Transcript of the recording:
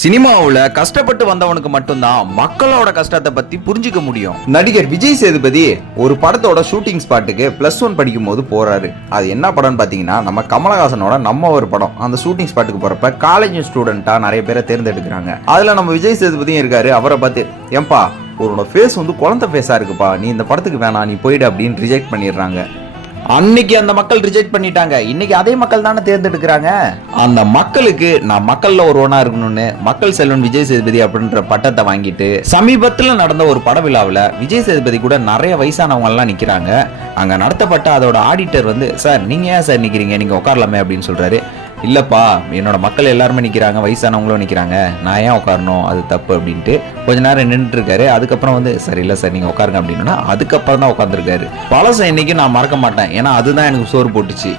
சினிமாவுல கஷ்டப்பட்டு வந்தவனுக்கு மட்டும்தான் மக்களோட கஷ்டத்தை பத்தி புரிஞ்சுக்க முடியும். நடிகர் விஜய் சேதுபதி ஒரு படத்தோட ஷூட்டிங் ஸ்பாட்டுக்கு +1 படிக்கும் போது போறாரு. அது என்ன படம்னு பாத்தீங்கன்னா நம்ம கமலஹாசனோட நம்ம ஒரு படம். அந்த ஷூட்டிங் ஸ்பாட்டுக்கு போறப்ப காலேஜ் ஸ்டூடெண்டா நிறைய பேரை தேர்ந்தெடுக்கிறாங்க. அதுல நம்ம விஜய் சேதுபதியும் இருக்காரு. அவரை பார்த்து ஏன்பா உன்னோட ஃபேஸ் வந்து குழந்தை ஃபேஸா இருக்குப்பா, நீ இந்த படத்துக்கு வேணாம், நீ போயிடு அப்படின்னு ரிஜெக்ட் பண்ணிடுறாங்க. அன்னைக்கு அந்த மக்கள் ரிஜெக்ட் பண்ணிட்டாங்க. இன்னைக்கு அதே மக்கள் தானே தேர்ந்தெடுக்கிறாங்க. அந்த மக்களுக்கு நான் மக்கள்ல ஒருவனா இருக்கணும்னு மக்கள் செல்வன் விஜய் சேதுபதி அப்படின்ற பட்டத்தை வாங்கிட்டு சமீபத்துல நடந்த ஒரு பட விழாவில் விஜய் சேதுபதி கூட நிறைய வயசானவங்க எல்லாம் நிக்கிறாங்க. அங்க நடத்தப்பட்ட அதோட ஆடிட்டர் வந்து, சார் நீங்க ஏன் சார் நிக்கிறீங்க, நீங்க உட்காரலாமே அப்படின்னு சொல்றாரு. இல்லப்பா என்னோட மக்கள் எல்லாருமே நிக்கிறாங்க, வயசானவங்களும் நிக்கிறாங்க, நான் ஏன் உட்காரணும், அது தப்பு அப்படின்ட்டு கொஞ்ச நேரம் நின்றுட்டு இருக்காரு. அதுக்கப்புறம் வந்து சார் இல்ல சார் நீங்க உட்காருங்க அப்படின்னா அதுக்கப்புறம் தான் உட்காந்துருக்காரு. பழசம் இன்னைக்கு நான் மறக்க மாட்டேன், ஏன்னா அதுதான் எனக்கு சோறு போட்டுச்சு.